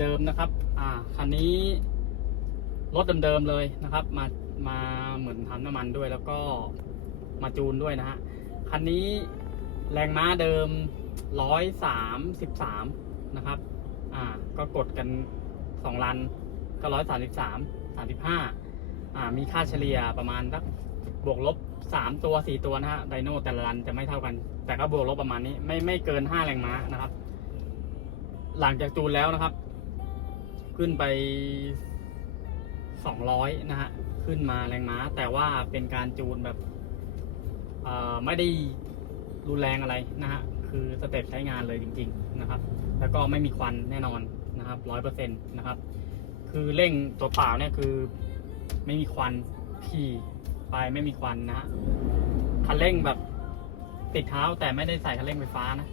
เดิมๆนะครับ อ่า คันนี้รถเดิมๆเลยนะครับ มา มาเหมือนทำน้ำมันด้วยแล้วก็มาจูนด้วยนะฮะ คันนี้แรงม้าเดิมร้อยสามสิบสามนะครับ อ่า ก็กดกันสองลันก็ร้อยสามสิบสามสามสิบห้าอ่า มีค่าเฉลี่ยประมาณสักบวกลบสามตัวสี่ตัวนะฮะ ไดโน่แต่ละรันจะไม่เท่ากัน แต่ก็บวกลบประมาณนี้ ไม่ไม่เกินห้าแรงม้านะครับ หลังจากจูนแล้วนะครับ ขึ้นไปสองร้อยนะฮะ ขึ้นมาแรงม้า แต่ว่าเป็นการจูนแบบไม่ได้รุนแรงอะไรนะฮะ คือสเต็ปใช้งานเลยจริง ๆ นะครับ แล้วก็ไม่มีควันแน่นอนนะครับร้อยเปอร์เซ็นต์นะครับ คือเร่งตัวเปล่าเนี่ยคือไม่มีควันขี่ไปไม่มีควันนะฮะ คันเร่งแบบติดเท้าแต่ไม่ได้ใส่คันเร่งไฟฟ้านะ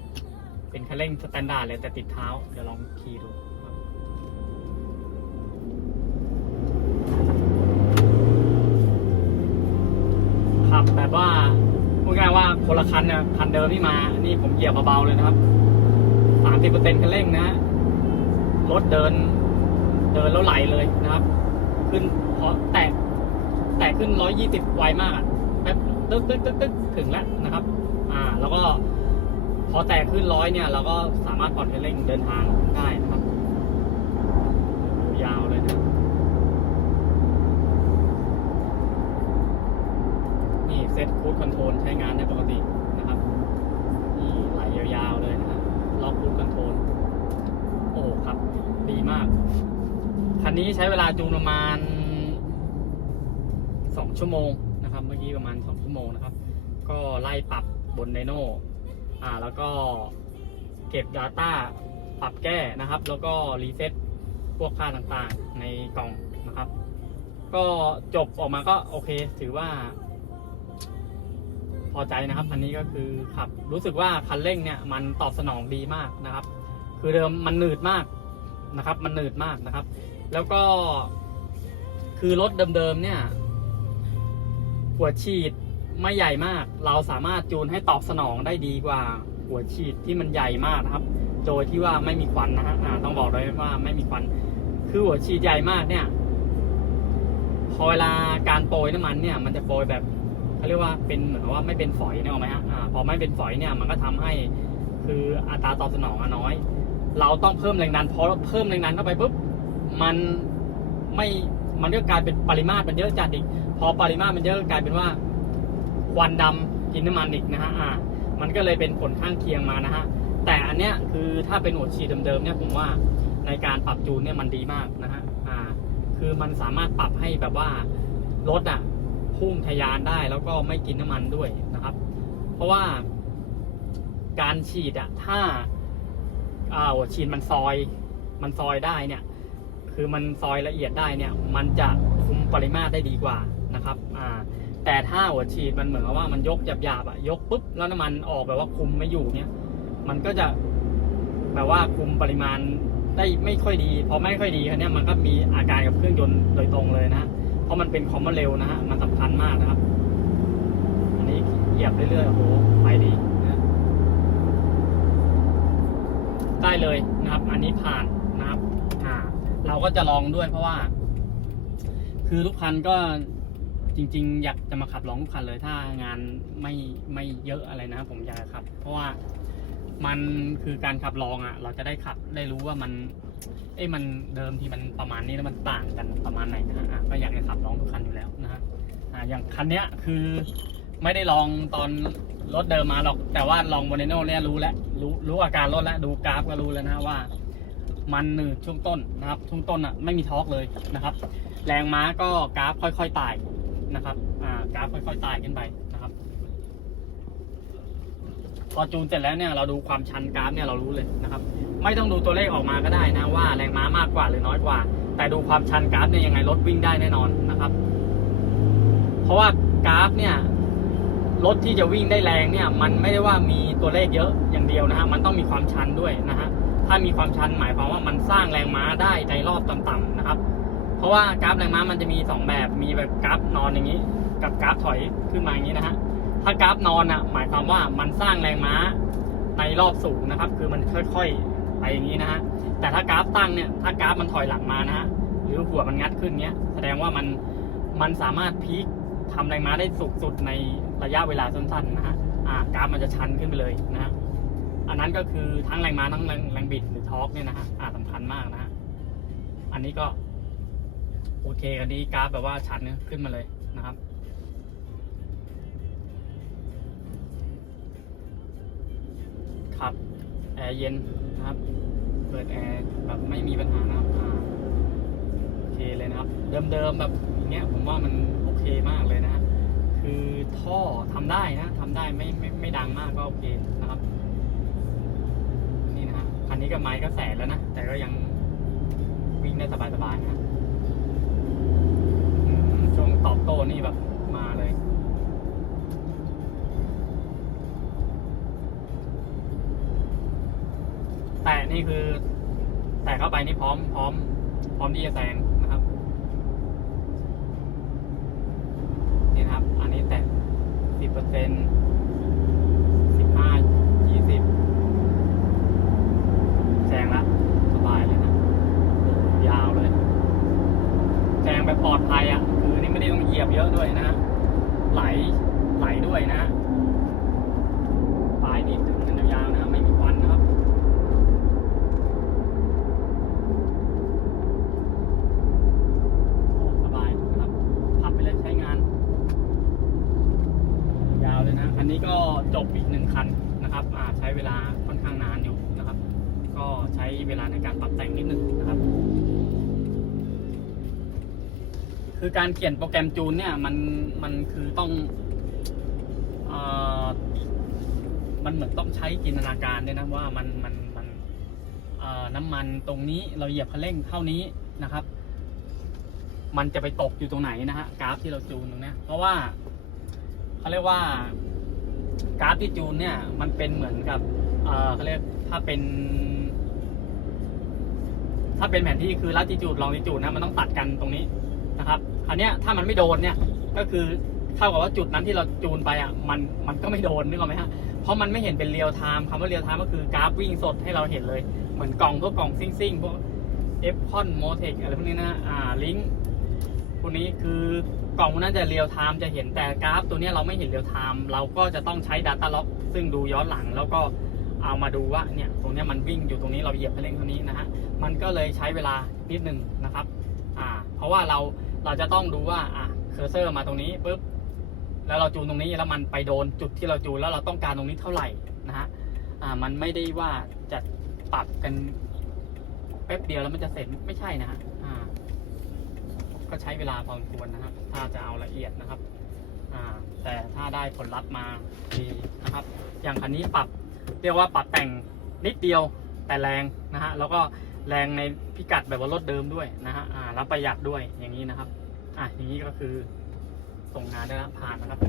เป็นคันเร่งสแตนดาร์ดเลยแต่ติดเท้า เดี๋ยวลองขี่ดูขับแบบว่าพูดง่ายว่าคนละคันเนี่ยคันเดิมที่มา นี่ผมเหยียบเบาๆเลยนะครับสามสิบเปอร์เซ็นต์คันเร่งนะ รถเดิน เดินแล้วไหลเลยนะครับ ขึ้นพอแตะแตะขึ้นร้อยยี่สิบไวมากอะแป๊บตึ๊กตึ๊กตึ๊กตึ๊กถึงแล้วนะครับ อ่า แล้วก็ พอแตะขึ้นร้อยเนี่ย เราก็สามารถผ่อนคันเร่งเดินทางได้นะครับ ยาวเลยนะ นี่เซ็ตคูดคอนโทรลใช้งานได้ปกตินะครับ นี่ไหลยาวๆเลยนะล็อกคูดคอนโทรลโอ้ครับ ดีมาก คันนี้ใช้เวลาจูนประมาณสองชั่วโมงนะครับ เมื่อกี้ประมาณสองชั่วโมงนะครับ ก็ไล่ปรับบนไดโน่ อ่าแล้วก็เก็บ Data ปรับแก้นะครับ แล้วก็รีเซ็ตพวกค่าต่างๆ ในกล่องนะครับ ก็จบออกมาก็โอเค ถือว่า พอใจนะครับคันนี้ก็คือขับ รู้สึกว่าคันเร่งเนี่ย มันตอบสนองดีมากนะครับ คือเดิมมันหนืดมากนะครับ มันหนืดมากนะครับ แล้วก็คือรถเดิมๆเนี่ยหัวฉีด ไม่ใหญ่มาก เราสามารถจูนให้ตอบสนองได้ดีกว่าหัวฉีดที่มันใหญ่มากนะครับ โดยที่ว่าไม่มีควันนะฮะต้องบอกเลยว่าไม่มีควัน คือหัวฉีดใหญ่มากเนี่ยพอเวลาการโปรยน้ำมันเนี่ย มันจะโปรยแบบเขาเรียกว่าเป็นเหมือนว่าไม่เป็นฝอยนี่ยหรอกไหมฮะพอไม่เป็นฝอยเนี่ยมันก็ทำให้คืออัตราตอบสนองน้อย เราต้องเพิ่มแรงดันพอเพิ่มแรงดันเข้าไปปุ๊บมันไม่มันก็กลายเป็นปริมาตรมันเยอะจัดอีก พอปริมาตรมันเยอะกลายเป็นว่า ควันดำกินน้ำมันอีกนะฮะอ่ามันก็เลยเป็นผลข้างเคียงมานะฮะแต่อันเนี้ยคือถ้าเป็นหัวฉีดเดิมๆเนี่ยผมว่าในการปรับจูนเนี่ยมันดีมากนะฮะอ่าคือมันสามารถปรับให้แบบว่ารถอะพุ่งทะยานได้แล้วก็ไม่กินน้ำมันด้วยนะครับ เพราะว่าการฉีดอะถ้าอ่าหัวฉีดมันซอย มันซอยได้เนี่ย คือมันซอยละเอียดได้เนี่ย มันจะคุมปริมาตรได้ดีกว่านะครับ อ่า แต่ถ้าหัวฉีดมันเหมือนกับว่ามันยกหยาบๆอะยกปุ๊บแล้วน้ำมันออกแบบว่าคุมไม่อยู่เนี่ยมันก็จะแบบว่าคุมปริมาณได้ไม่ค่อยดีพอไม่ค่อยดีคันนี้ยมันก็มีอาการกับเครื่องยนต์โดยตรงเลยนะเพราะมันเป็นคอมมอนเร็วนะฮะมันสำคัญมากนะครับ อันนี้เหยียบเรื่อยๆโอ้โหไปดีนะได้เลยนะครับ อันนี้ผ่านนะครับอ่าเราก็จะลองด้วยเพราะว่า คือทุกคันก็ จริง ๆ อยากจะมาขับลองทุกคันเลย ถ้างานไม่ไม่เยอะอะไรนะครับผมอยากขับ เพราะว่ามันคือการขับลองอะ เราจะได้ขับได้รู้ว่ามัน เอ้มันเดิมที่มันประมาณนี้แล้วมันต่างกันประมาณไหนนะฮะก็อยากจะขับลองทุกคันอยู่แล้วนะฮะอ่าอย่างคันเนี้ยคือไม่ได้ลองตอนรถเดิมมาหรอก แต่ว่าลองโมเดโนเนี่ยรู้แล้วรู้รู้อาการรถแล้วดูกราฟก็รู้แล้วนะว่า มันหนืดช่วงต้นนะครับช่วงต้นอะไม่มีทอร์กเลยนะครับ แรงม้าก็กราฟค่อยๆไต่ นะครับกราฟค่อยๆไต่ขึ้นไปนะครับ พอจูนเสร็จแล้วเนี่ยเราดูความชันกราฟเนี่ยเรารู้เลยนะครับ ไม่ต้องดูตัวเลขออกมาก็ได้นะว่าแรงม้ามากกว่าหรือน้อยกว่า แต่ดูความชันกราฟเนี่ยยังไงรถวิ่งได้แน่นอนนะครับ เพราะว่ากราฟเนี่ยรถที่จะวิ่งได้แรงเนี่ย มันไม่ได้ว่ามีตัวเลขเยอะอย่างเดียวนะฮะมันต้องมีความชันด้วยนะฮะถ้ามีความชันหมายความว่ามันสร้างแรงม้าได้ในรอบต่ำๆนะครับ ราะว่ากราฟแรงม้ามันจะมีสองแบบมีแบบกราฟนอนอย่างนี้ กับกราฟถอยขึ้นมาอย่างนี้นะฮะถ้ากราฟนอนอะหมายความว่ามันสร้างแรงม้าในรอบสูงนะครับ คือมันค่อยๆไปไปอย่างนี้นะฮะแต่ถ้ากราฟตั้งเนี่ยถ้ากราฟมันถอยหลังมานะฮะหรือหัวมันงัดขึ้นเนี้ยแสดงว่ามันมันสามารถพีคทำแรงม้าได้สูงสุดในระยะเวลาสั้นๆนะฮะอ่ากราฟมันจะชันขึ้นไปเลยนะฮะอันนั้นก็คือทั้งแรงม้าทั้งแรงแรงบิดหรือทอร์กเนี่ยนะฮะอ่าสำคัญมากนะฮะอันนี้ก็ โอเคกันดีกราฟแบบว่าชันขึ้นมาเลยนะครับ ครับแอร์เย็นนะครับ เปิดแอร์แบบไม่มีปัญหานะครับโอเคเลยนะครับ เดิมๆแบบอย่างเงี้ยผมว่ามันโอเคมากเลยนะ คือท่อทำได้นะทำได้ไม่ไม่ไม่ดังมากก็โอเคนะครับนี่นะฮะคันนี้ก็ไม้ก็แสนแล้วนะ แต่ก็ยังวิ่งได้สบายๆนะฮะอืมช่วงตอบโต้นี่แบบมาเลย แต่ นี่คือแต่เข้าไปนี่พร้อมพร้อม พร้อมที่จะแซงนะครับนี่นะครับ อันนี้แตะสิบเปอร์เซ็นต์สิบห้ายี่สิบแซงละสบายเลยนะโอ้ยาวเลยแซงแบบปลอดภัยอะ คือนี่ไม่ได้ต้องเหยียบเยอะด้วยนะฮะไหล ไหลด้วยนะฮะปลายนี่ถึงกันยาวๆนะ ไม่มีควันนะครับ โอ้สบายนะครับขับไปเลยใช้งาน ยาวเลย นะอันนี้ก็จบอีกหนึ่งคันนะครับใช้เวลาค่อนข้างนานอยู่นะครับ ก็ใช้เวลาในการปรับแต่งนิดนึงนะครับ คือการเขียนโปรแกรมจูนเนี่ยมันมันคือต้องอมันเหมือนต้องใช้จินตนาการด้วยนะว่ามันมันมันน้ำมันตรงนี้เราเหยียบคันเร่งเท่านี้นะครับ มันจะไปตกอยู่ตรงไหนนะฮะกราฟที่เราจูนตรงนี้เพราะว่าเขาเรียกว่า กราฟที่จูนเนี่ยมันเป็นเหมือนกับเออเขาเรียกถ้าเป็น ถ้าเป็นแผนที่คือลัติจูดลองติจูดนะมันต้องตัดกันตรงนี้นะครับอันเนี้ยถ้ามันไม่โดนเนี่ยก็คือเท่ากับว่าจุดนั้นที่เราจูนไปอะมันมันก็ไม่โดนนึกออกไหมฮะเพราะมันไม่เห็นเป็นเรียลไทม์คำว่าเรียลไทม์ก็คือกราฟวิ่งสดให้เราเห็นเลยเหมือนกล่องพวกกล่องซิ่งซิ่งพวกเอฟคอนโมเทคอะไรพวกนี้นะอ่าลิงก์พวกนี้คือ กล่องนั้นจะเรียลไทม์จะเห็นแต่กราฟ ตัวนี้เราไม่เห็นเรียลไทม์เราก็จะต้องใช้ Data Log ซึ่งดูย้อนหลังแล้วก็เอามาดูว่าเนี่ยตรงนี้มันวิ่งอยู่ตรงนี้เราเหยียบคันเร่งเท่านี้นะฮะมันก็เลยใช้เวลานิดนึงนะครับอ่าเพราะว่าเราเราจะต้องดูว่าอะเคอร์เซอร์มาตรงนี้ปุ๊บแล้วเราจูนตรงนี้แล้วมันไปโดนจุดที่เราจูนแล้วเราต้องการตรงนี้เท่าไหร่นะฮะอ่ามันไม่ได้ว่าจะปรับกันแป๊บเดียวแล้วมันจะเสร็จไม่ใช่นะฮะ ก็ใช้เวลาพอควรนะครับ ถ้าจะเอาละเอียดนะครับแต่ถ้าได้ผลลัพธ์มาดีนะครับ อย่างคันนี้ปรับเรียกว่าปรับแต่งนิดเดียวแต่แรงนะฮะแล้วก็แรงในพิกัดแบบว่ารถเดิมด้วยนะฮะแล้วประหยัดด้วยอย่างนี้นะครับอะอย่างนี้ก็คือส่งงานได้แล้วผ่านนะครับ